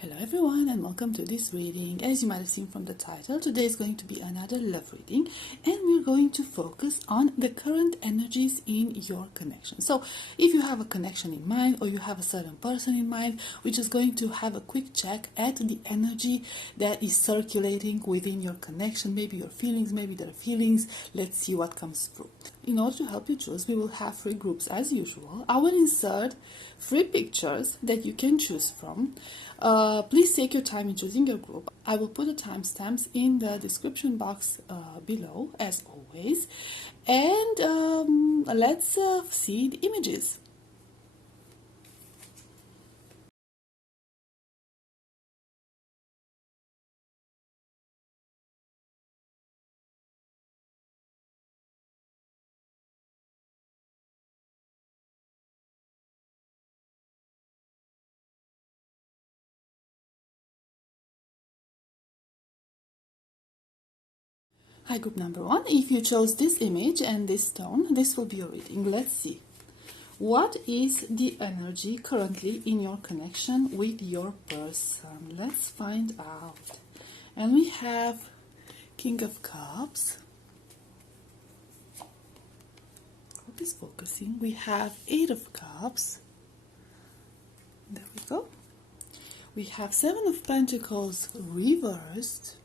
Hello everyone and welcome to this reading. As you might have seen from the title, today is going to be another love reading and we're going to focus on the current energies in your connection. So if you have a connection in mind or you have a certain person in mind, we're just going to have a quick check at the energy that is circulating within your connection, maybe your feelings, maybe their feelings. Let's see what comes through. In order to help you choose, we will have 3 groups as usual. I will insert 3 pictures that you can choose from. Please take your time in choosing your group. I will put the timestamps in the description box below, as always. And let's see the images. Hi, group number 1. If you chose this image and this tone, this will be your reading. Let's see. What is the energy currently in your connection with your person? Let's find out. And we have King of Cups. Hope is focusing. We have 8 of Cups. There we go. We have 7 of Pentacles reversed.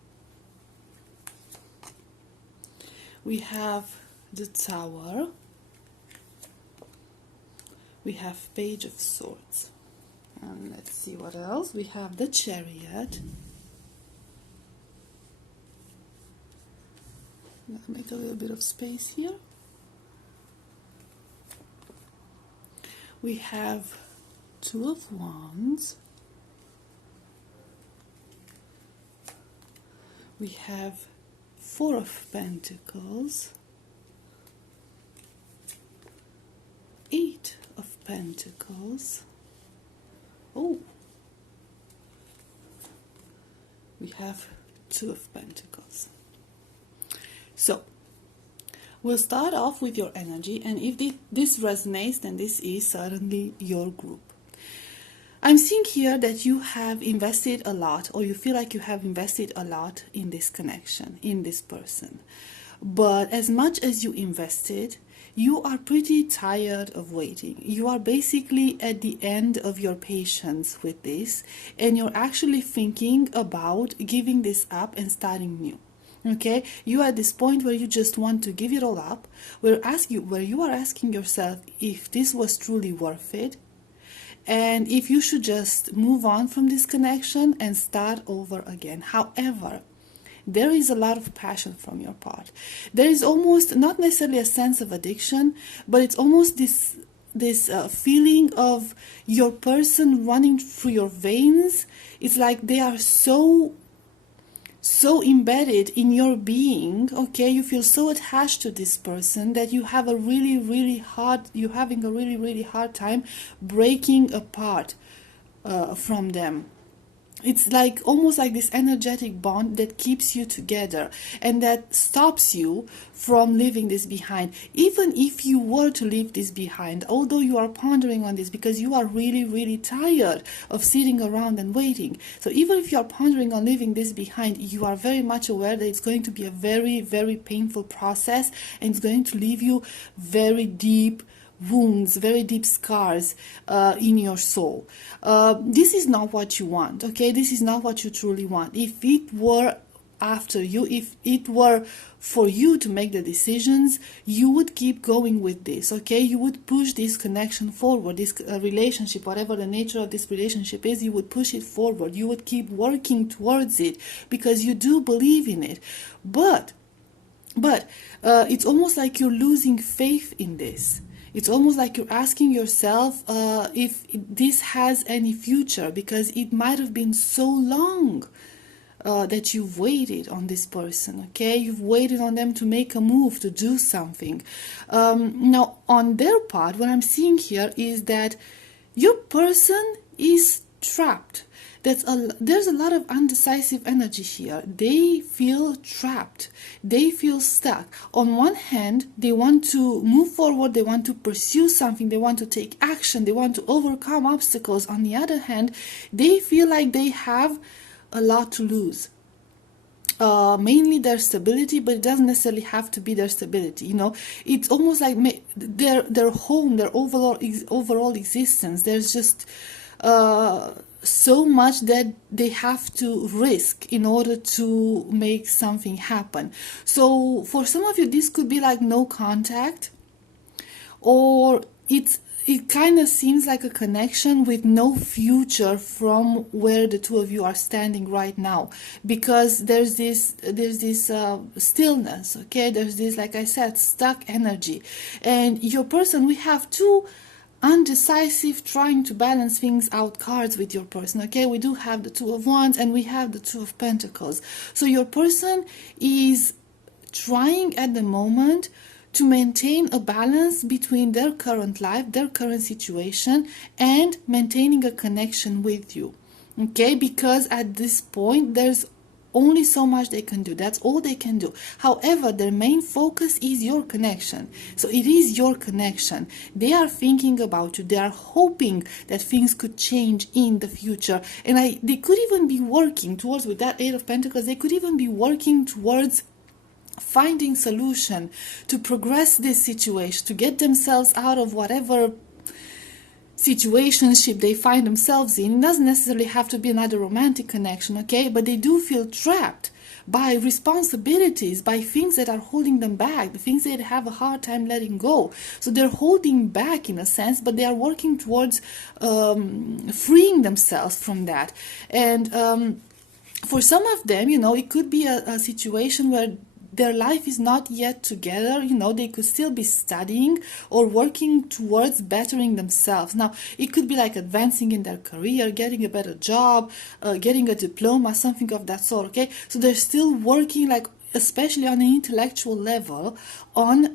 We have the Tower. We have Page of Swords. And let's see what else. We have the Chariot. Let's make a little bit of space here. We have 2 of Wands. We have 4 of Pentacles, 8 of Pentacles. Oh, we have 2 of Pentacles. So we'll start off with your energy, and if this resonates, then this is certainly your group. I'm seeing here that you have invested a lot, or you feel like you have invested a lot in this connection, in this person. But as much as you invested, you are pretty tired of waiting. You are basically at the end of your patience with this, and you're actually thinking about giving this up and starting new. Okay, you are at this point where you just want to give it all up, where you are asking yourself if this was truly worth it, and if you should just move on from this connection and start over again. However, there is a lot of passion from your part. There is almost not necessarily a sense of addiction, but it's almost this feeling of your person running through your veins. It's like they are so embedded in your being. Okay, you feel so attached to this person that you have you're having a really hard time breaking apart from them. It's like almost like this energetic bond that keeps you together and that stops you from leaving this behind. Even if you were to leave this behind, although you are pondering on this because you are really tired of sitting around and waiting. So even if you are pondering on leaving this behind, you are very much aware that it's going to be a very painful process, and it's going to leave you very deep wounds, very deep scars in your soul. This is not what you want. Okay, this is not what you truly want. If it were after you, if it were for you to make the decisions, you would keep going with this. Okay, you would push this connection forward, this relationship, whatever the nature of this relationship is, you would push it forward. You would keep working towards it because you do believe in it. But it's almost like you're losing faith in this. It's almost like you're asking yourself if this has any future, because it might have been so long that you've waited on this person. Okay, you've waited on them to make a move, to do something. Now, on their part, what I'm seeing here is that your person is trapped. there's a lot of undecisive energy here. They feel trapped. They feel stuck. On one hand, they want to move forward. They want to pursue something. They want to take action. They want to overcome obstacles. On the other hand, they feel like they have a lot to lose. Mainly their stability, but it doesn't necessarily have to be their stability. It's almost like their home, their overall existence. There's just so much that they have to risk in order to make something happen. So for some of you, this could be like no contact, or it kind of seems like a connection with no future from where the two of you are standing right now, because there's this stillness. Okay, there's this, like I said, stuck energy. And your person, we have two undecisive, trying to balance things out cards with your person. Okay, we do have the Two of Wands and we have the Two of Pentacles. So your person is trying at the moment to maintain a balance between their current life, their current situation, and maintaining a connection with you. Okay, because at this point there's only so much they can do. That's all they can do. However, their main focus is your connection. So it is your connection. They are thinking about you. They are hoping that things could change in the future. And they could even be working towards, with that Eight of Pentacles, they could even be working towards finding solution to progress this situation, to get themselves out of whatever situationship they find themselves in. It doesn't necessarily have to be another romantic connection, okay? But they do feel trapped by responsibilities, by things that are holding them back, the things they have a hard time letting go. So they're holding back in a sense, but they are working towards freeing themselves from that. And for some of them, it could be a situation where their life is not yet together. They could still be studying or working towards bettering themselves. Now, it could be like advancing in their career, getting a better job, getting a diploma, something of that sort, okay? So they're still working, like, especially on an intellectual level, on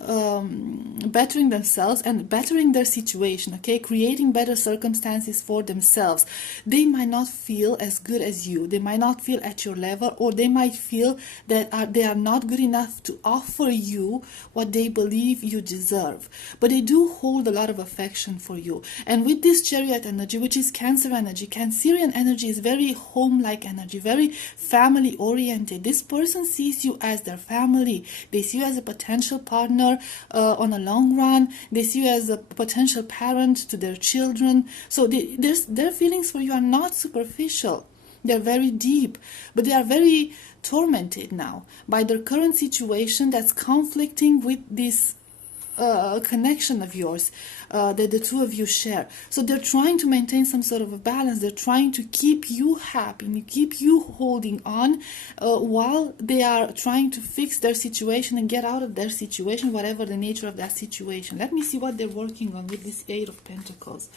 bettering themselves and bettering their situation, okay? Creating better circumstances for themselves. They might not feel as good as you. They might not feel at your level, or they might feel that they are not good enough to offer you what they believe you deserve. But they do hold a lot of affection for you. And with this Chariot energy, which is Cancer energy, Cancerian energy is very home-like energy, very family-oriented. This person sees you as their family. They see you as a potential partner on a long run. They see you as a potential parent to their children. So their feelings for you are not superficial. They're very deep, but they are very tormented now by their current situation that's conflicting with this connection of yours that the two of you share. So they're trying to maintain some sort of a balance. They're trying to keep you happy and keep you holding on while they are trying to fix their situation and get out of their situation, whatever the nature of that situation. Let me see what they're working on with this Eight of Pentacles.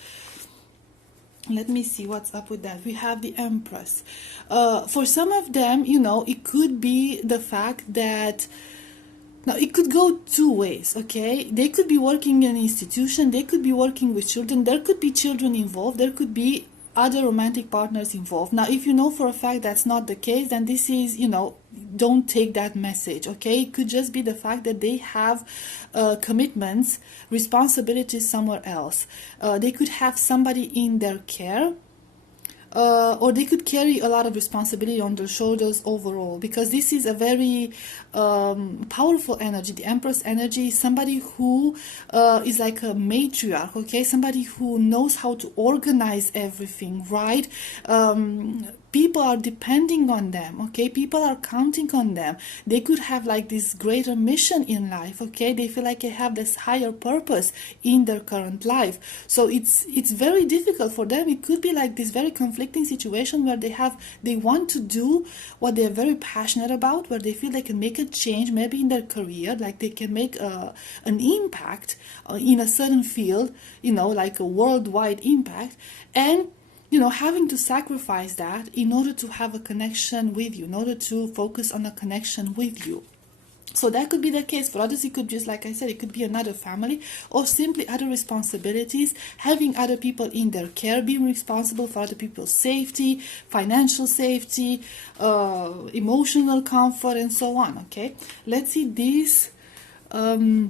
Let me see what's up with that. We have the Empress. For some of them, it could be the fact that now, it could go two ways, okay? They could be working in an institution. They could be working with children. There could be children involved. There could be other romantic partners involved. Now, if you know for a fact that's not the case, then this is, don't take that message, okay? It could just be the fact that they have commitments, responsibilities somewhere else. They could have somebody in their care. Or they could carry a lot of responsibility on their shoulders overall, because this is a very powerful energy. The Empress energy is somebody who is like a matriarch, okay? Somebody who knows how to organize everything, right? People are depending on them, okay? People are counting on them. They could have like this greater mission in life, okay? They feel like they have this higher purpose in their current life. So it's very difficult for them. It could be like this very conflicting situation where they want to do what they're very passionate about, where they feel they can make a change, maybe in their career, like they can make an impact in a certain field, like a worldwide impact, and having to sacrifice that in order to have a connection with you, in order to focus on a connection with you. So that could be the case. For others, it could just, like I said, it could be another family, or simply other responsibilities, having other people in their care, being responsible for other people's safety, financial safety, emotional comfort, and so on. Okay, let's see this. So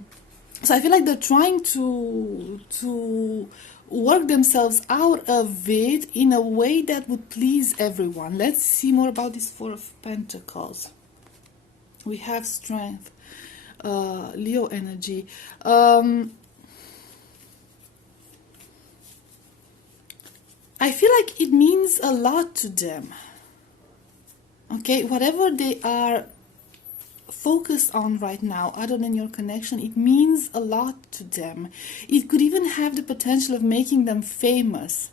I feel like they're trying to work themselves out of it in a way that would please everyone. Let's see more about this Four of Pentacles. We have strength, Leo energy. I feel like it means a lot to them. Okay, whatever they are focused on right now, other than your connection, it means a lot to them. It could even have the potential of making them famous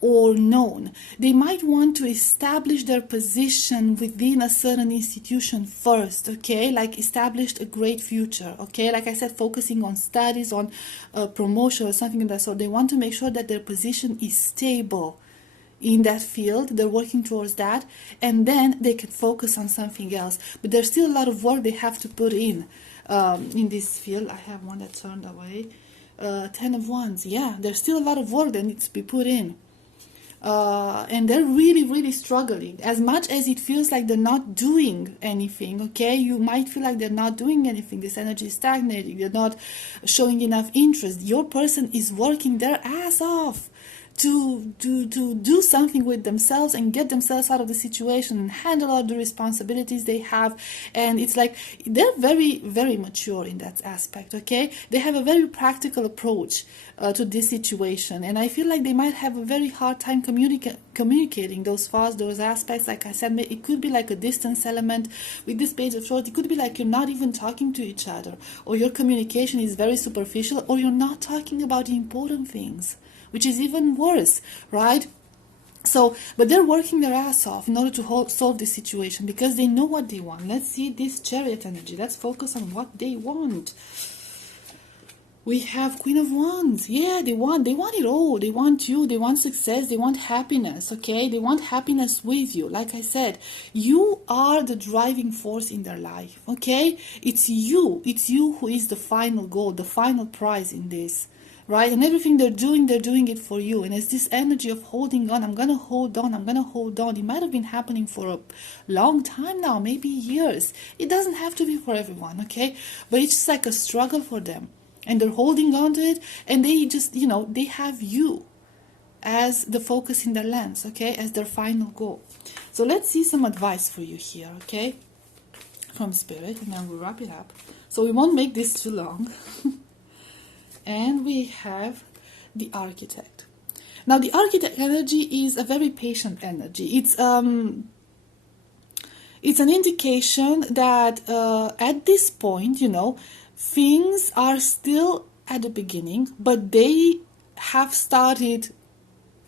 or known. They might want to establish their position within a certain institution first, okay, like establish a great future, okay, like I said, focusing on studies, on promotion or something like that. So they want to make sure that their position is stable in that field. They're working towards that, and then they can focus on something else. But there's still a lot of work they have to put in this field. I have one that turned away. 10 of Wands. Yeah, there's still a lot of work that needs to be put in. And they're really struggling. As much as it feels like they're not doing anything, okay, you might feel like they're not doing anything, this energy is stagnating, they're not showing enough interest. Your person is working their ass off to do something with themselves and get themselves out of the situation and handle all the responsibilities they have. And it's like they're very mature in that aspect, okay. They have a very practical approach to this situation, and I feel like they might have a very hard time communicating those thoughts, those aspects. Like I said, it could be like a distance element with this Page of Swords. It could be like you're not even talking to each other, or your communication is very superficial, or you're not talking about the important things, which is even worse, right? So, but they're working their ass off in order to solve this situation because they know what they want. Let's see this Chariot energy. Let's focus on what they want. We have Queen of Wands. Yeah, they want it all. They want you. They want success. They want happiness, okay? They want happiness with you. Like I said, you are the driving force in their life, okay? It's you. It's you who is the final goal, the final prize in this. Right? And everything they're doing it for you. And it's this energy of holding on. I'm going to hold on. I'm going to hold on. It might have been happening for a long time now, maybe years. It doesn't have to be for everyone, okay? But it's just like a struggle for them. And they're holding on to it. And they just, they have you as the focus in their lens, okay? As their final goal. So let's see some advice for you here, okay? From Spirit. And then we'll wrap it up. So we won't make this too long. And we have the Architect. Now, the Architect energy is a very patient energy. It's an indication that at this point, things are still at the beginning, but they have started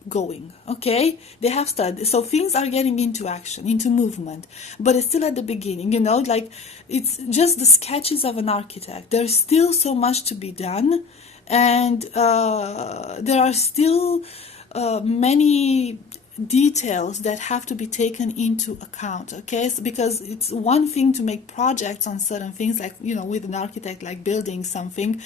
going, okay? They have started. So things are getting into action, into movement, but it's still at the beginning, like it's just the sketches of an architect. There's still so much to be done, and there are still many details that have to be taken into account, okay? So because it's one thing to make projects on certain things, like with an architect, like building something,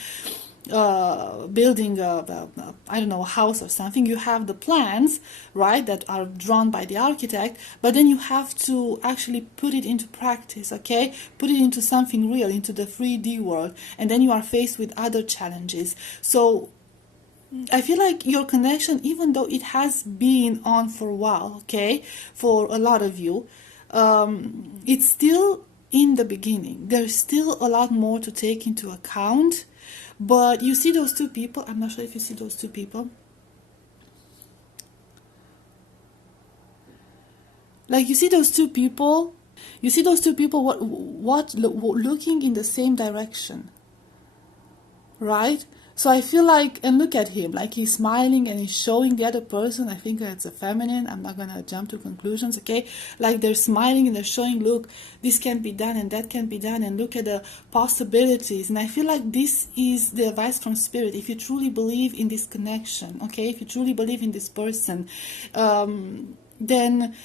building I don't know, a house or something. You have the plans, right, that are drawn by the architect, but then you have to actually put it into practice, okay? Put it into something real, into the 3D world, and then you are faced with other challenges. So I feel like your connection, even though it has been on for a while, okay, for a lot of you, it's still in the beginning. There's still a lot more to take into account. But you see those two people? I'm not sure if you see those two people. Like, you see those two people? You see those two people looking in the same direction, right? So I feel like, and look at him, like he's smiling and he's showing the other person. I think it's a feminine. I'm not going to jump to conclusions, okay? Like they're smiling and they're showing, look, this can be done and that can be done, and look at the possibilities. And I feel like this is the advice from Spirit. If you truly believe in this connection, okay? If you truly believe in this person, then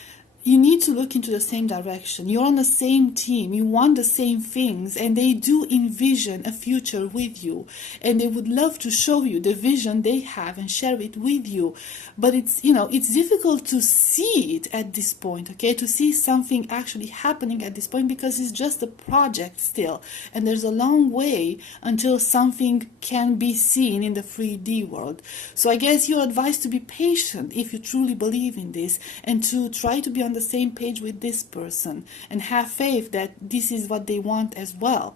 you need to look into the same direction. You're on the same team. You want the same things, and they do envision a future with you, and they would love to show you the vision they have and share it with you. But it's, it's difficult to see it at this point, okay? To see something actually happening at this point, because it's just a project still, and there's a long way until something can be seen in the 3D world. So I guess you're advised to be patient if you truly believe in this, and to try to be on the same page with this person and have faith that this is what they want as well.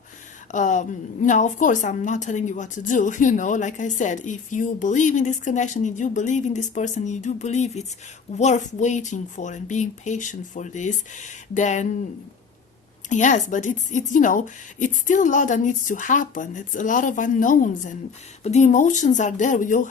Now, of course, I'm not telling you what to do, like I said, if you believe in this connection, if you believe in this person, you do believe it's worth waiting for and being patient for this, then yes, but it's it's still a lot that needs to happen. It's a lot of unknowns, but the emotions are there. We do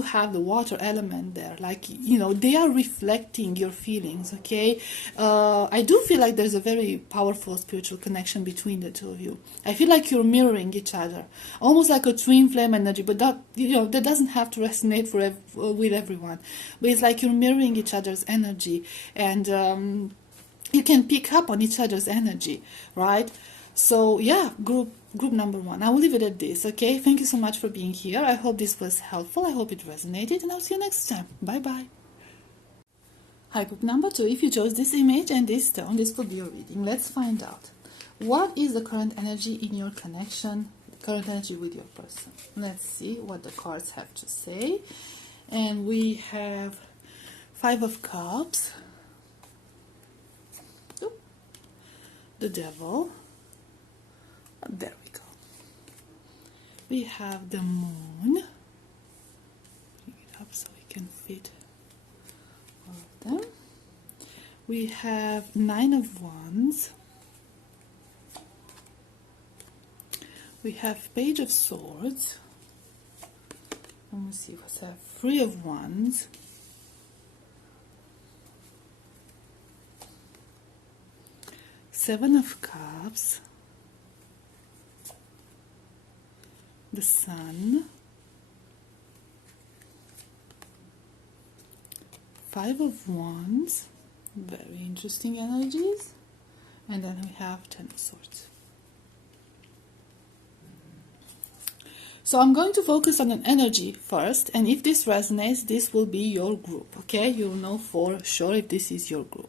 have the water element there, like they are reflecting your feelings. Okay, I do feel like there's a very powerful spiritual connection between the two of you. I feel like you're mirroring each other, almost like a twin flame energy. But that doesn't have to resonate with everyone. But it's like you're mirroring each other's energy, and you can pick up on each other's energy, right? So yeah, group number 1. I will leave it at this, okay? Thank you so much for being here. I hope this was helpful. I hope it resonated, and I'll see you next time. Bye-bye. Hi, group number 2. If you chose this image and this stone, this will be your reading. Let's find out. What is the current energy in your connection, current energy with your person? Let's see what the cards have to say. And we have 5 of Cups, the Devil, there we go. We have the Moon. Bring it up so we can fit all of them. We have 9 of Wands. We have Page of Swords. Let me see what's that. 3 of Wands. Seven of Cups, the Sun, 5 of Wands, very interesting energies, and then we have 10 of Swords. So I'm going to focus on an energy first, and if this resonates, this will be your group, okay? You'll know for sure if this is your group.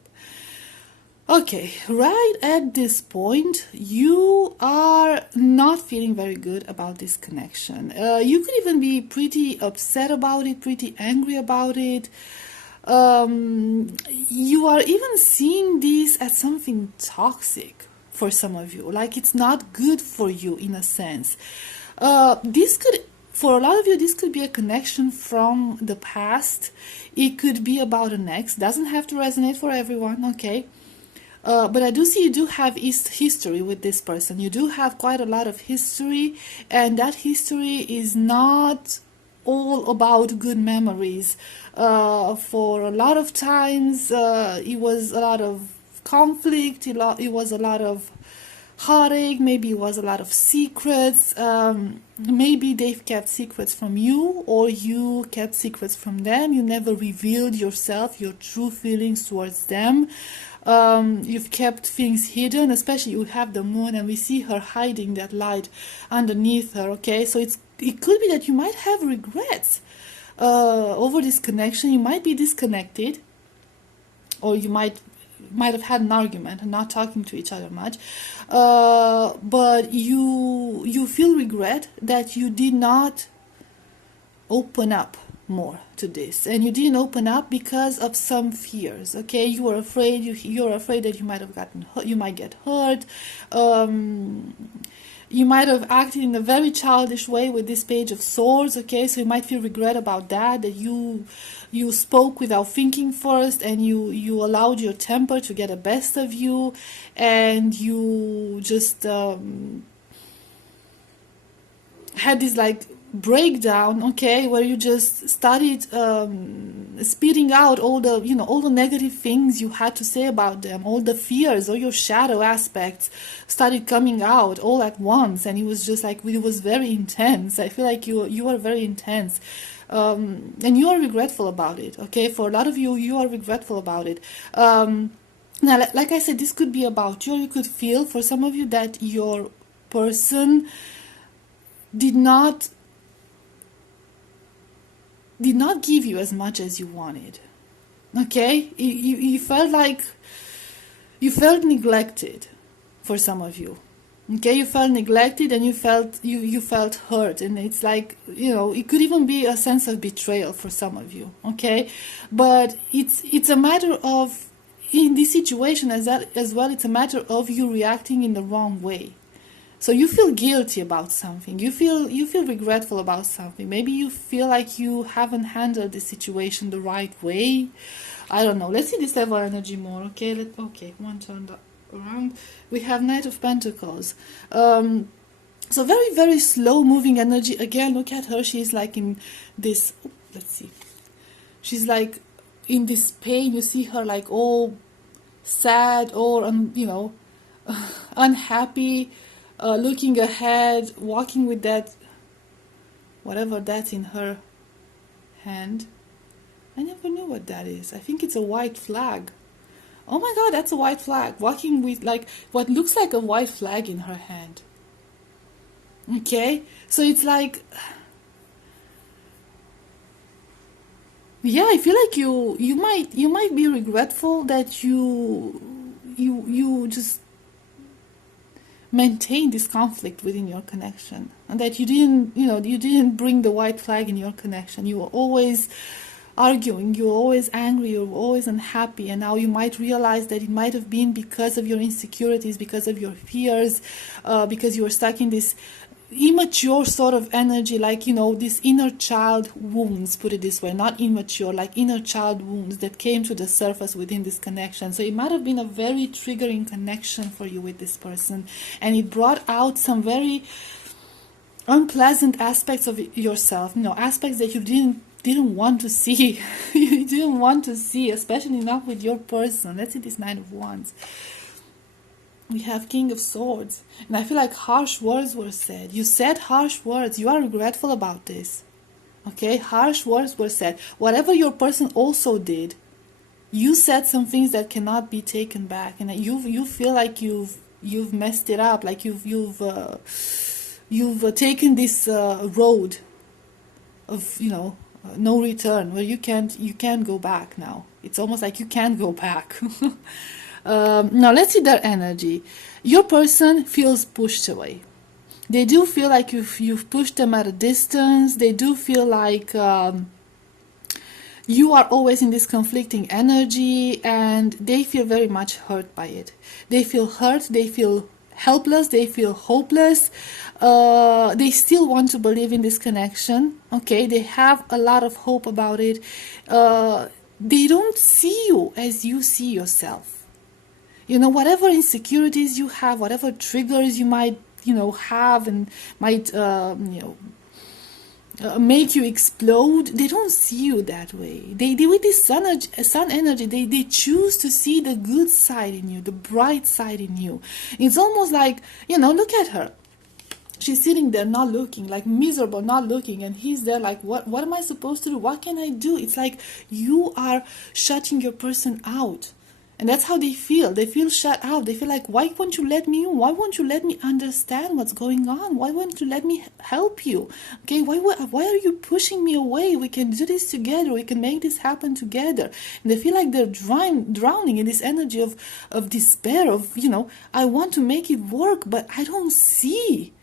Okay, right at this point, you are not feeling very good about this connection. You could even be pretty upset about it, pretty angry about it. You are even seeing this as something toxic for some of you, like it's not good for you in a sense. For a lot of you, this could be a connection from the past. It could be about an ex. Doesn't have to resonate for everyone, okay? But I do see you do have history with this person. You do have quite a lot of history, and that history is not all about good memories. For a lot of times, it was a lot of conflict, it was a lot of heartache, maybe it was a lot of secrets. Maybe they've kept secrets from you, or you kept secrets from them. You never revealed yourself, your true feelings towards them. You've kept things hidden, especially you have the Moon, and we see her hiding that light underneath her, okay? So it could be that you might have regrets over this connection. You might be disconnected, or you might have had an argument and not talking to each other much, but you feel regret that you did not open up more to this, and you didn't open up because of some fears, okay? You were afraid, you're afraid that you might have gotten hurt, you might get hurt, you might have acted in a very childish way with this Page of Swords, okay? So you might feel regret about that you spoke without thinking first, and you allowed your temper to get the best of you, and you just had this like breakdown, okay, where you just started spitting out all the negative things you had to say about them, all the fears, all your shadow aspects started coming out all at once, and it was just like, it was very intense. I feel like you are very intense, and you are regretful about it, okay? For a lot of you, you are regretful about it. Now, like I said, this could be about you, or you could feel for some of you that your person did not give you as much as you wanted. Okay, you felt like you felt neglected. For some of you, okay, you felt neglected, and you felt hurt, and it's like, it could even be a sense of betrayal for some of you. Okay, but it's a matter of, in this situation as well, it's a matter of you reacting in the wrong way. So you feel guilty about something, you feel regretful about something, maybe you feel like you haven't handled the situation the right way. I don't know. Let's see this level energy more. Okay, one turn around. We have Knight of Pentacles. So very, very slow moving energy. Again, look at her. She's like in this, let's see. She's like in this pain. You see her like all sad or, unhappy, looking ahead, walking with that, whatever that's in her hand. I never knew what that is. I think it's a white flag. Oh my god, that's a white flag. Walking with like what looks like a white flag in her hand. Okay? So it's like, yeah, I feel like you might be regretful that you just maintain this conflict within your connection, and that you didn't bring the white flag in your connection. You were always arguing, you're always angry, you're always unhappy, and now you might realize that it might have been because of your insecurities, because of your fears, because you were stuck in this immature sort of energy, like, this inner child wounds, put it this way, not immature, like inner child wounds that came to the surface within this connection. So it might have been a very triggering connection for you with this person, and it brought out some very unpleasant aspects of yourself, aspects that you didn't want to see. You didn't want to see, especially not with your person. Let's see this Nine of Wands. We have King of Swords, and I feel like harsh words were said. You said harsh words. You are regretful about this. Okay, harsh words were said. Whatever your person also did, you said some things that cannot be taken back, and you feel like you've messed it up, like you've taken this road of no return, where you can't go back now. It's almost like you can't go back. Now let's see their energy. Your person feels pushed away. They do feel like you've pushed them at a distance. They do feel like you are always in this conflicting energy, and they feel very much hurt by it. They feel hurt, they feel helpless, they feel hopeless. They still want to believe in this connection. Okay, they have a lot of hope about it. They don't see you as you see yourself. Whatever insecurities you have, whatever triggers you might have, and might make you explode, they don't see you that way. They with this sun energy, they choose to see the good side in you, the bright side in you. It's almost like, look at her. She's sitting there not looking, like miserable, not looking, and he's there like, what am I supposed to do? What can I do? It's like you are shutting your person out. And that's how they feel. They feel shut out. They feel like, why won't you let me in? Why won't you let me understand what's going on? Why won't you let me help you? Okay, why are you pushing me away? We can do this together. We can make this happen together. And they feel like they're drowning in this energy of despair, of, I want to make it work, but I don't see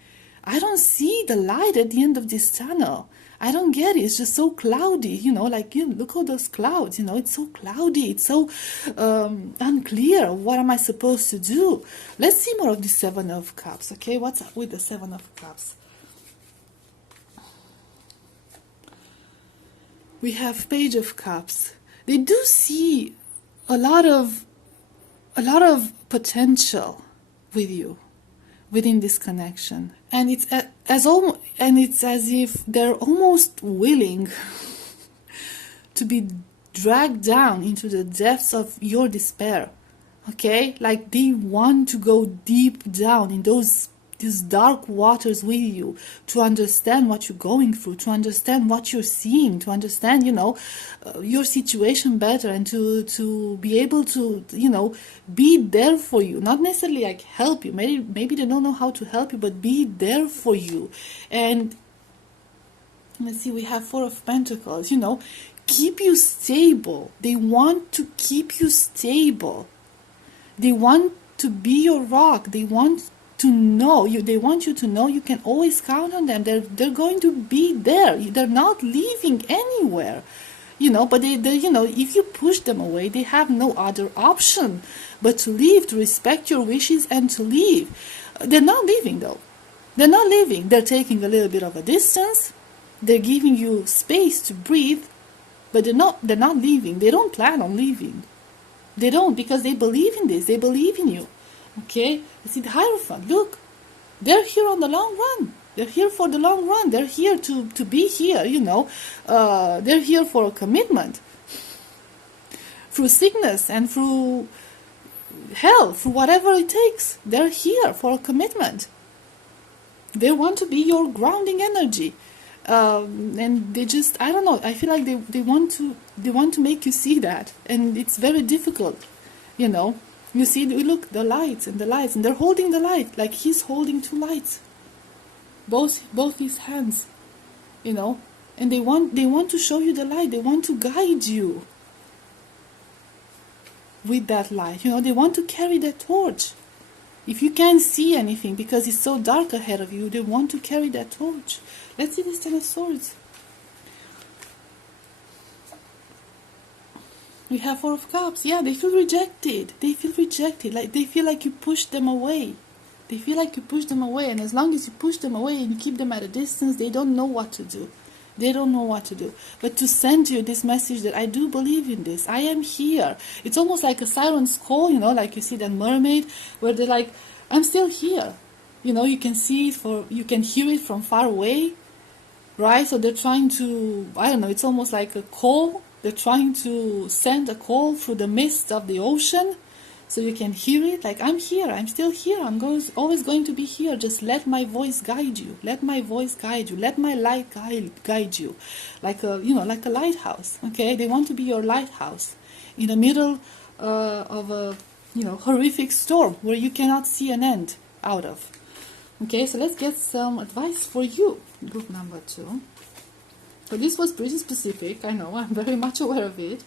the light at the end of this tunnel. I don't get it. It's just so cloudy, look at those clouds, it's so cloudy. It's so unclear. What am I supposed to do? Let's see more of the Seven of Cups, okay? What's up with the Seven of Cups? We have Page of Cups. They do see a lot of potential with you, within this connection, and it's as if they're almost willing to be dragged down into the depths of your despair. Okay, like they want to go deep down in those these dark waters with you, to understand what you're going through, to understand what you're seeing, to understand, your situation better, and to be able to, be there for you. Not necessarily like help you. Maybe they don't know how to help you, but be there for you. And let's see, we have Four of Pentacles, keep you stable. They want to keep you stable. They want to be your rock. They want to know you. They want you to know you can always count on them. They're going to be there. They're not leaving anywhere. But they if you push them away, they have no other option but to leave, to respect your wishes and to leave. They're not leaving though. They're not leaving. They're taking a little bit of a distance. They're giving you space to breathe, but they're not leaving. They don't plan on leaving. They don't, because they believe in this. They believe in you. Okay? You see the Hierophant. Look. They're here on the long run. They're here for the long run. They're here to be here, They're here for a commitment. Through sickness and through health, through whatever it takes. They're here for a commitment. They want to be your grounding energy. And they just, I don't know, I feel like they want to make you see that, and it's very difficult. You see, look, the lights, and they're holding the light, like he's holding two lights, both his hands, and they want to show you the light. They want to guide you with that light. They want to carry that torch. If you can't see anything because it's so dark ahead of you, they want to carry that torch. Let's see this Ten of Swords. We have Four of Cups. Yeah, they feel rejected. They feel rejected. Like they feel like you pushed them away. They feel like you pushed them away. And as long as you push them away and you keep them at a distance, they don't know what to do. They don't know what to do. But to send you this message that I do believe in this. I am here. It's almost like a siren's call, like you see that mermaid, where they're like, I'm still here. You can see it you can hear it from far away, right? So they're trying to, I don't know, it's almost like a call. They're trying to send a call through the mist of the ocean, so you can hear it. Like, I'm here. I'm still here. I'm always going to be here. Just let my voice guide you. Let my voice guide you. Let my light guide you. Like like a lighthouse. Okay, they want to be your lighthouse in the middle of a horrific storm where you cannot see an end out of. Okay, so let's get some advice for you, group number 2. So this was pretty specific. I know. I'm very much aware of it.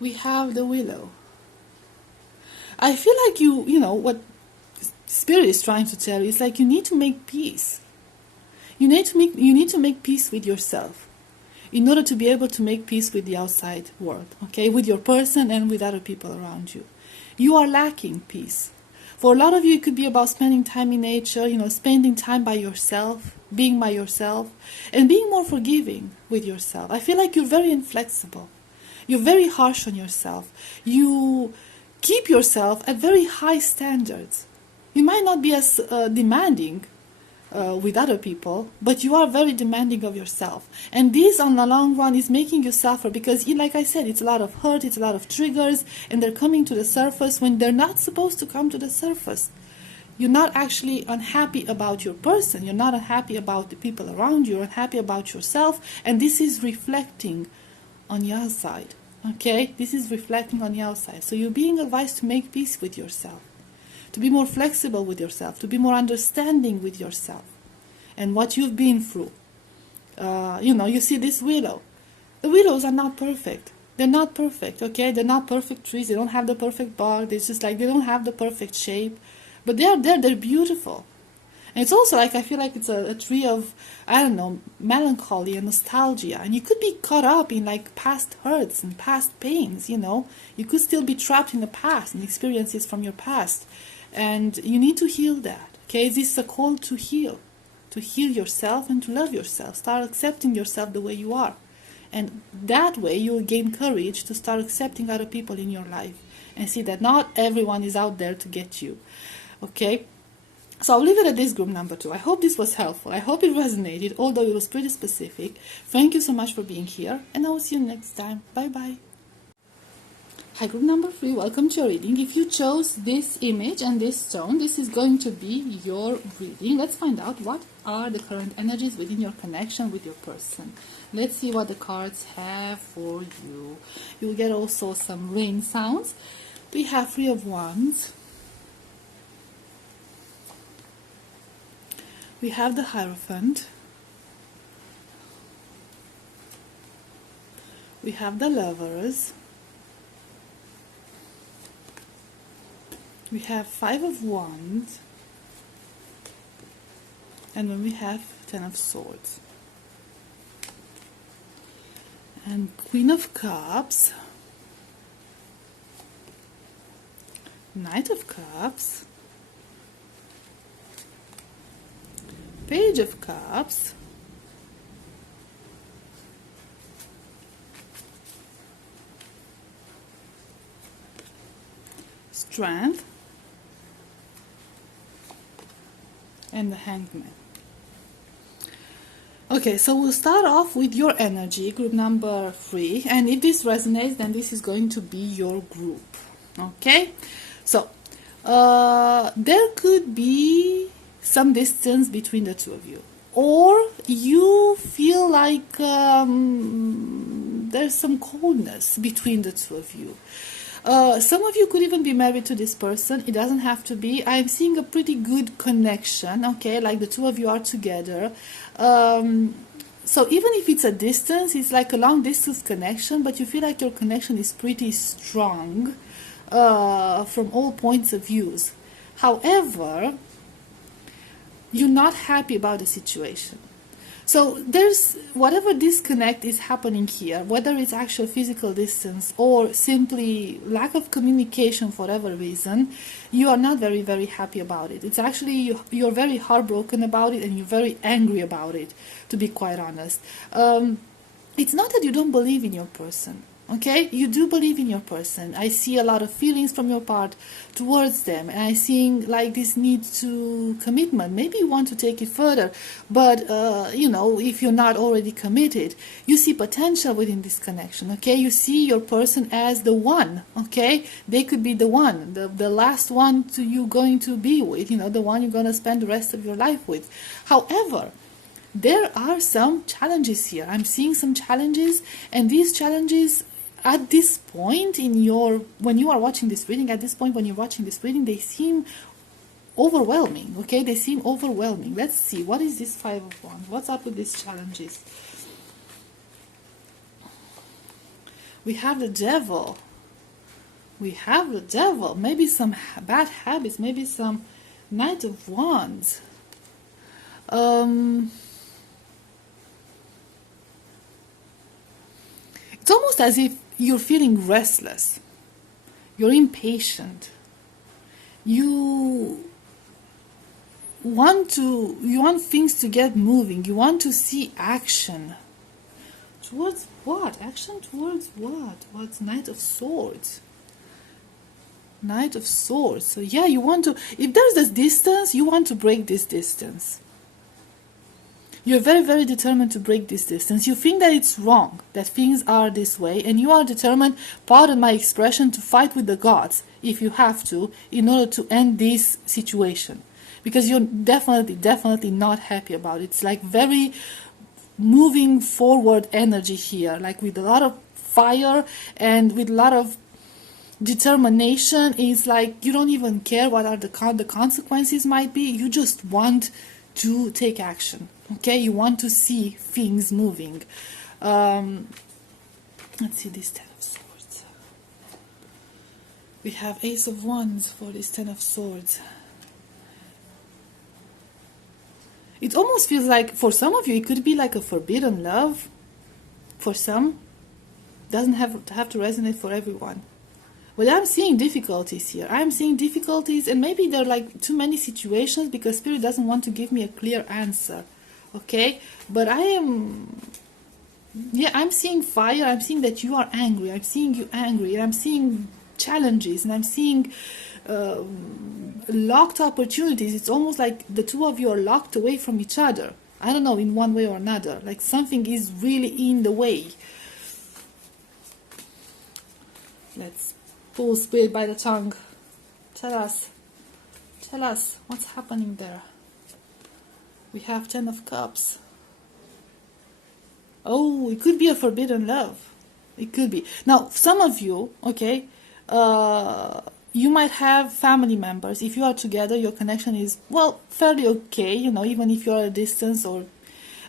We have the Willow. I feel like what Spirit is trying to tell you is like you need to make peace. You need to make peace with yourself in order to be able to make peace with the outside world, okay? With your person and with other people around you. You are lacking peace. For a lot of you, it could be about spending time in nature, spending time by yourself, being by yourself, and being more forgiving with yourself. I feel like you're very inflexible. You're very harsh on yourself. You keep yourself at very high standards. You might not be as demanding with other people, but you are very demanding of yourself. And this, on the long run, is making you suffer because, like I said, it's a lot of hurt, it's a lot of triggers, and they're coming to the surface when they're not supposed to come to the surface. You're not actually unhappy about your person. You're not unhappy about the people around you. You're unhappy about yourself, and this is reflecting on the outside. Okay, this is reflecting on the outside. So you're being advised to make peace with yourself, to be more flexible with yourself, to be more understanding with yourself and what you've been through. You see this willow. The willows are not perfect. They're not perfect, okay? They're not perfect trees. They don't have the perfect bark. It's just like they don't have the perfect shape. But they are there. They're beautiful. And it's also like, I feel like it's a tree of, I don't know, melancholy and nostalgia. And you could be caught up in like past hurts and past pains, You could still be trapped in the past and experiences from your past. And you need to heal that, okay? This is a call to heal yourself and to love yourself. Start accepting yourself the way you are. And that way you'll gain courage to start accepting other people in your life and see that not everyone is out there to get you, okay? So I'll leave it at this, group number 2. I hope this was helpful. I hope it resonated, although it was pretty specific. Thank you so much for being here, and I will see you next time. Bye-bye. Hi, group number 3, welcome to your reading. If you chose this image and this stone, this is going to be your reading. Let's find out what are the current energies within your connection with your person. Let's see what the cards have for you. You'll get also some rain sounds. We have 3 of Wands. We have the Hierophant. We have the Lovers. We have 5 of Wands, and then we have 10 of Swords, and Queen of Cups, Knight of Cups, Page of Cups, Strength, and the Hangman. Okay, so we'll start off with your energy, group number 3, and if this resonates, then this is going to be your group. Okay, so there could be some distance between the two of you, or you feel like there's some coldness between the two of you. Some of you could even be married to this person. It doesn't have to be. I'm seeing a pretty good connection, okay, like the two of you are together. So even if it's a distance, it's like a long distance connection, but you feel like your connection is pretty strong from all points of views. However, you're not happy about the situation. So there's whatever disconnect is happening here, whether it's actual physical distance or simply lack of communication for whatever reason, you are not very, very happy about it. It's actually, you're very heartbroken about it, and you're very angry about it, to be quite honest. It's not that you don't believe in your person. Okay, you do believe in your person. I see a lot of feelings from your part towards them, and I see like this need to commitment. Maybe you want to take it further, but you know, if you're not already committed, you see potential within this connection. Okay, you see your person as the one. Okay, they could be the one, the last one to you going to be with. You know, the one you're going to spend the rest of your life with. However, there are some challenges here. I'm seeing some challenges, and these challenges at this point in your, when you are watching this reading, at this point when you're watching this reading, they seem overwhelming, okay? They seem overwhelming. Let's see, what is this 5 of Wands? What's up with these challenges? We have the Devil. We have the Devil. Maybe some bad habits, maybe some Knight of Wands. It's almost as if you're feeling restless, you're impatient, you want things to get moving, you want to see action. Towards what? Action towards what? What's Knight of Swords? Knight of Swords. So yeah, you want to, if there's this distance, you want to break this distance. You're very, very determined to break this distance. You think that it's wrong, that things are this way, and you are determined, pardon my expression, to fight with the gods, if you have to, in order to end this situation. Because you're definitely not happy about it. It's like very moving forward energy here, like with a lot of fire and with a lot of determination. It's like you don't even care what are the consequences might be. You just want to take action. Okay, you want to see things moving. Let's see this 10 of Swords. We have Ace of Wands for this 10 of Swords. It almost feels like, for some of you, it could be like a forbidden love. For some, doesn't have to resonate for everyone. But I'm seeing difficulties here. I'm seeing difficulties, and maybe there are like too many situations because Spirit doesn't want to give me a clear answer. Okay, but I'm seeing fire. I'm seeing that you are angry. I'm seeing you angry, and I'm seeing challenges, and I'm seeing locked opportunities. It's almost like the two of you are locked away from each other. I don't know, in one way or another. Like something is really in the way. Let's Pull spirit by the tongue. Tell us what's happening there. We have 10 of Cups. Oh, it could be a forbidden love. It could be. Now, some of you, okay, you might have family members. If you are together, your connection is, well, fairly okay, you know, even if you're at a distance, or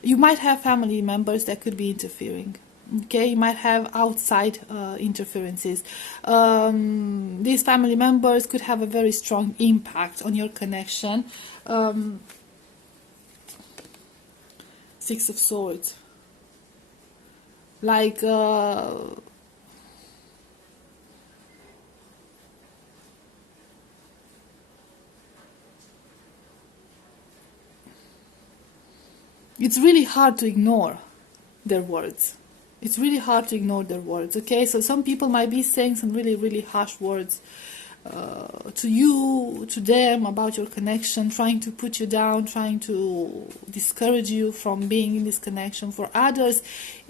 you might have family members that could be interfering. Okay, you might have outside interferences. These family members could have a very strong impact on your connection. Six of Swords. Like, it's really hard to ignore their words. It's really hard to ignore their words, okay? So some people might be saying some really, really harsh words to you, to them, about your connection, trying to put you down, trying to discourage you from being in this connection. For others,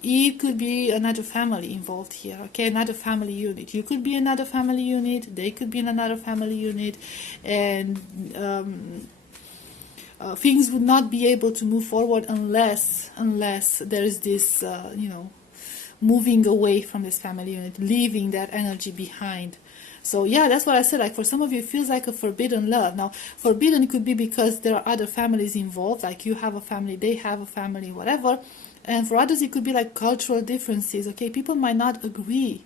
it could be another family involved here, okay? Another family unit. You could be another family unit, they could be in another family unit, and things would not be able to move forward unless there is this, moving away from this family unit, leaving that energy behind. So yeah, that's what I said. Like, for some of you, it feels like a forbidden love. Now, forbidden could be because there are other families involved, like you have a family, they have a family, whatever. And for others, it could be like cultural differences, okay? People might not agree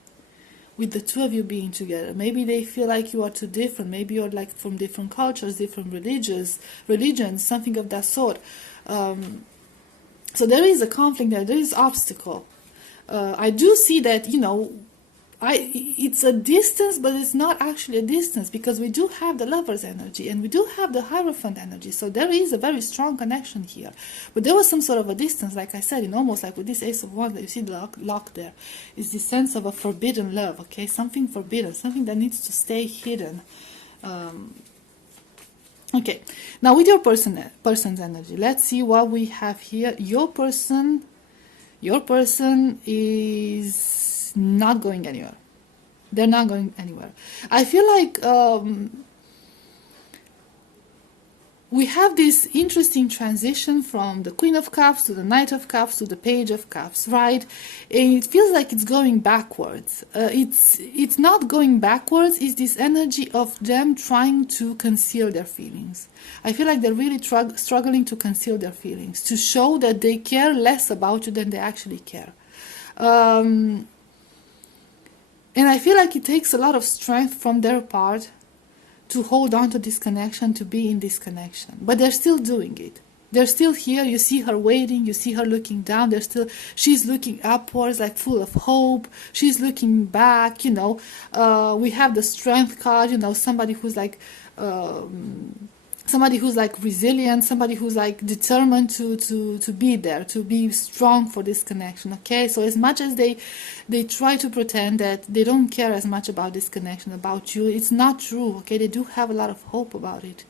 with the two of you being together. Maybe they feel like you are too different. Maybe you're like from different cultures, different religions, something of that sort. So there is a conflict there is obstacle. I do see that, it's a distance, but it's not actually a distance, because we do have the Lover's energy and we do have the Hierophant energy. So there is a very strong connection here. But there was some sort of a distance, like I said, almost like with this Ace of Wands that you see the lock there, is this sense of a forbidden love, okay? Something forbidden, something that needs to stay hidden. Okay, now with your person's energy, let's see what we have here. Your person is not going anywhere. They're not going anywhere. I feel like we have this interesting transition from the Queen of Cups to the Knight of Cups to the Page of Cups, right? And it feels like it's going backwards. It's not going backwards. It's this energy of them trying to conceal their feelings. I feel like they're really struggling to conceal their feelings, to show that they care less about you than they actually care. And I feel like it takes a lot of strength from their part to hold on to this connection, to be in this connection. But they're still doing it. They're still here. You see her waiting. You see her looking down. She's looking upwards, like full of hope. She's looking back, we have the Strength card, somebody who's like resilient, somebody who's like determined to be there, to be strong for this connection, okay? So as much as they try to pretend that they don't care as much about this connection, about you, it's not true, okay? They do have a lot of hope about it.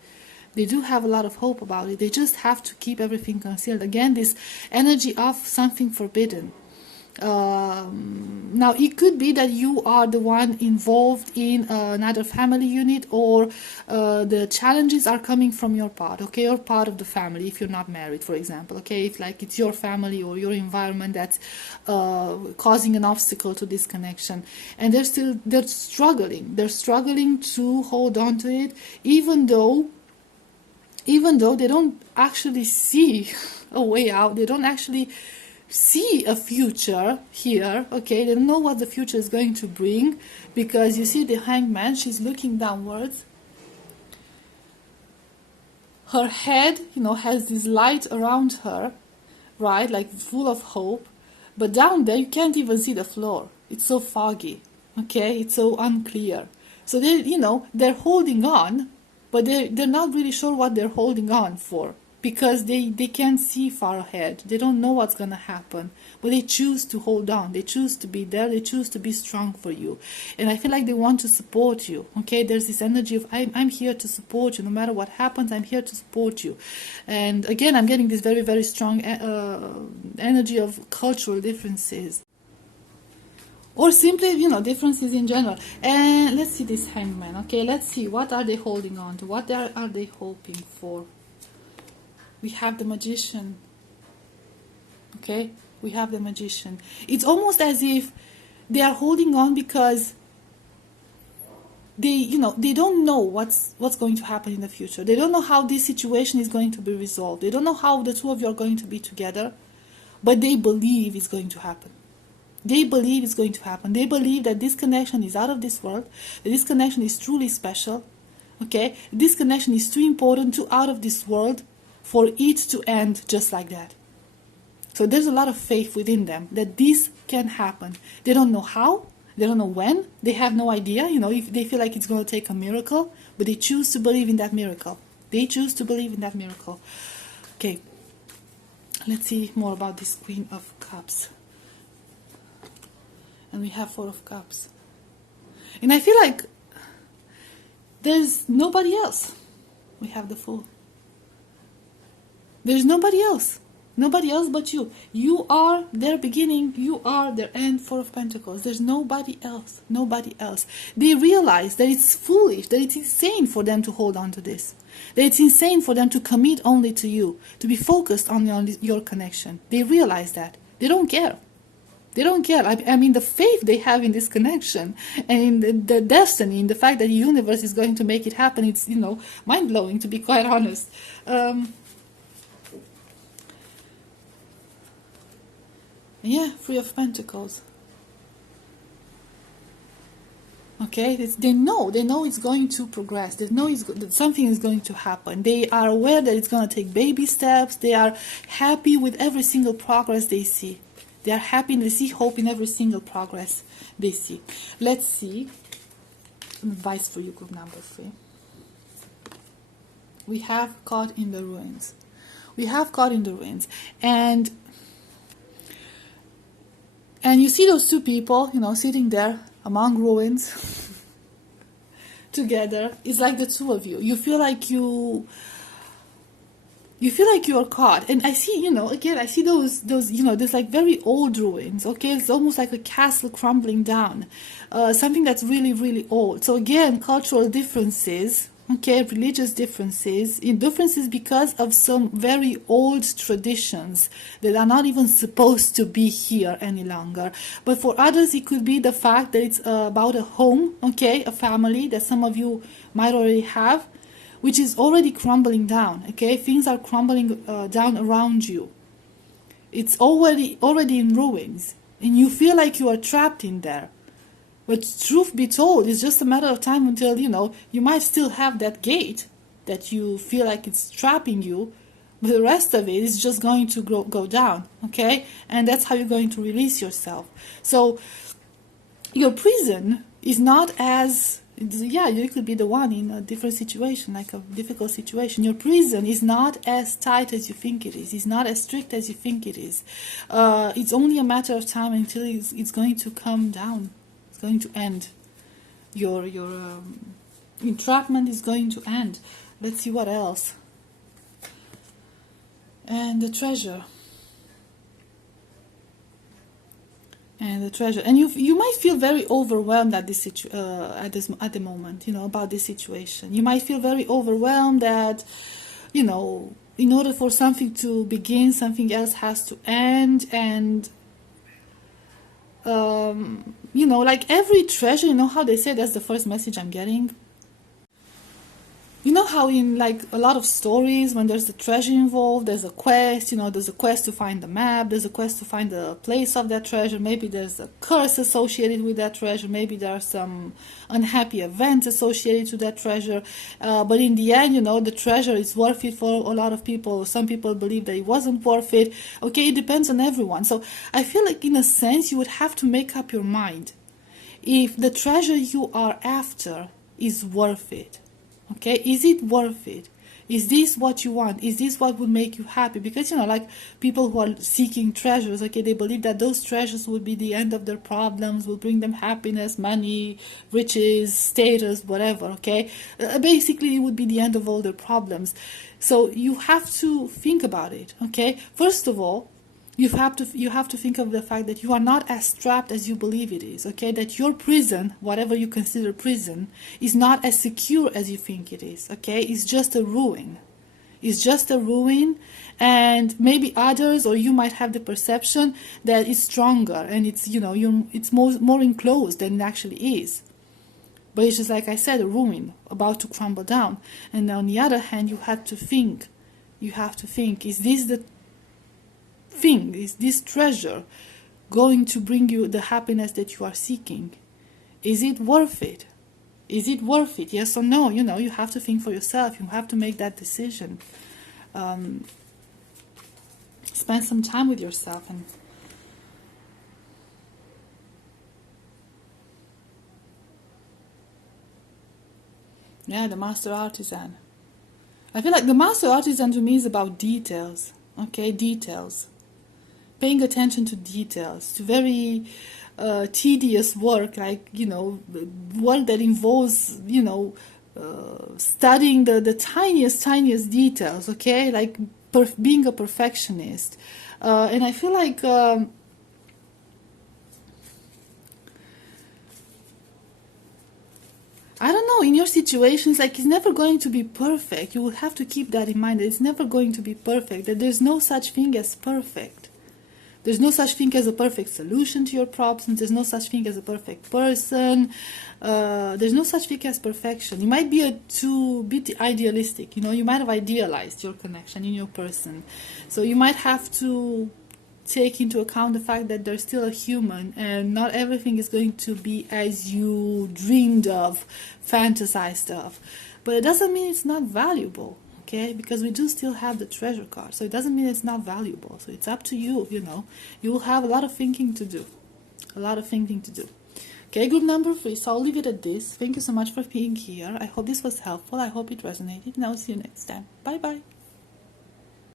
They do have a lot of hope about it. They just have to keep everything concealed. Again, this energy of something forbidden. Now, it could be that you are the one involved in another family unit, or the challenges are coming from your part, okay? You're part of the family if you're not married, for example, okay? If like it's your family or your environment that's causing an obstacle to this connection, and they're struggling. They're struggling to hold on to it, even though they don't actually see a way out. They don't actually see a future here, okay? They don't know what the future is going to bring, because you see the Hanged Man, she's looking downwards. Her head, has this light around her, right? Like full of hope. But down there, you can't even see the floor. It's so foggy, okay? It's so unclear. So they're holding on, but they're not really sure what they're holding on for, because they can't see far ahead. They don't know what's going to happen, but they choose to hold on. They choose to be there. They choose to be strong for you. And I feel like they want to support you, okay? There's this energy of, I'm here to support you. No matter what happens, I'm here to support you. And again, I'm getting this very, very strong energy of cultural differences. or simply, you know, differences in general. And let's see this Hangman. Okay, let's see, what are they holding on to, what are they hoping for? We have the Magician. Okay, we have the Magician. It's almost as if they are holding on because they, you know, they don't know what's going to happen in the future. They don't know how this situation is going to be resolved. They don't know how the two of you are going to be together, but they believe it's going to happen. They believe it's going to happen. They believe that this connection is out of this world, that this connection is truly special. Okay, this connection is too important, too out of this world for it to end just like that. So there's a lot of faith within them that this can happen. They don't know how, they don't know when, they have no idea, you know, if they feel like it's going to take a miracle, but they choose to believe in that miracle. They choose to believe in that miracle. Okay, let's see more about this Queen of Cups. And we have Four of Cups. And I feel like there's nobody else. We have the Fool. There's nobody else. Nobody else but you. You are their beginning. You are their end. Four of Pentacles. There's nobody else. Nobody else. They realize that it's foolish, that it's insane for them to hold on to this. That it's insane for them to commit only to you, to be focused on your connection. They realize that. They don't care. They don't care. I mean, the faith they have in this connection and in the destiny, in the fact that the universe is going to make it happen, it's, you know, mind-blowing, to be quite honest. Yeah, Three of Pentacles. Okay, they know it's going to progress. They know that something is going to happen. They are aware that it's going to take baby steps. They are happy with every single progress they see. They are happy and they see hope in every single progress they see. Let's see. Advice for you, group number 3. We have Caught in the Ruins. We have Caught in the Ruins. And you see those two people, you know, sitting there among ruins together. It's like the two of you. You feel like you are caught. And I see, you know, again, I see those, you know, there's like very old ruins, okay? It's almost like a castle crumbling down. Something that's really, really old. So again, cultural differences, okay, religious differences, differences because of some very old traditions that are not even supposed to be here any longer. But for others, it could be the fact that it's about a home, okay, a family that some of you might already have, which is already crumbling down, okay? Things are crumbling down around you. It's already in ruins, and you feel like you are trapped in there. But truth be told, it's just a matter of time until, you know, you might still have that gate that you feel like it's trapping you, but the rest of it is just going to go down, okay? And that's how you're going to release yourself. So your prison is not as, yeah, you could be the one in a different situation, like a difficult situation. Your prison is not as tight as you think it is. It's not as strict as you think it is. It's only a matter of time until it's going to come down. It's going to end. Your entrapment is going to end. Let's see what else. And the Treasure. And the Treasure, and you might feel very overwhelmed at this at the moment, you know, about this situation. You might feel very overwhelmed that, you know, in order for something to begin, something else has to end, and you know, like every treasure, you know how they say that's the first message I'm getting. You know how in like a lot of stories, when there's a treasure involved, there's a quest, you know, there's a quest to find the map, there's a quest to find the place of that treasure, maybe there's a curse associated with that treasure, maybe there are some unhappy events associated to that treasure, but in the end, you know, the treasure is worth it for a lot of people. Some people believe that it wasn't worth it. Okay, it depends on everyone. So I feel like in a sense, you would have to make up your mind if the treasure you are after is worth it. Okay, is it worth it? Is this what you want? Is this what would make you happy? Because, you know, like people who are seeking treasures, okay, they believe that those treasures will be the end of their problems, will bring them happiness, money, riches, status, whatever, okay? Basically, it would be the end of all their problems. So you have to think about it, okay? First of all, you have to think of the fact that you are not as trapped as you believe it is, okay? That your prison, whatever you consider prison, is not as secure as you think it is, okay? It's just a ruin. It's just a ruin, and maybe others or you might have the perception that it's stronger and it's, you know, it's more enclosed than it actually is. But it's just, like I said, a ruin about to crumble down. And on the other hand, you have to think, is this the thing, is this treasure going to bring you the happiness that you are seeking? Is it worth it? Is it worth it? Yes or no? You know, you have to think for yourself. You have to make that decision. Spend some time with yourself. And yeah, the master artisan. I feel like the master artisan to me is about details. Okay, details. Paying attention to details, to very tedious work, like, you know, work that involves, you know, studying the tiniest details, okay, like being a perfectionist. And I feel like I don't know, in your situations, like, it's never going to be perfect. You will have to keep that in mind, that it's never going to be perfect, that there's no such thing as perfect. There's no such thing as a perfect solution to your problems. There's no such thing as a perfect person. There's no such thing as perfection. You might be too bit idealistic. You know, you might have idealized your connection in your person. So you might have to take into account the fact that they're still a human and not everything is going to be as you dreamed of, fantasized of. But it doesn't mean it's not valuable. Okay, because we do still have the treasure card, so it doesn't mean it's not valuable. So it's up to you, you know. You will have a lot of thinking to do. Okay, group number 3, so I'll leave it at this. Thank you so much for being here. I hope this was helpful. I hope it resonated, and I'll see you next time. Bye bye.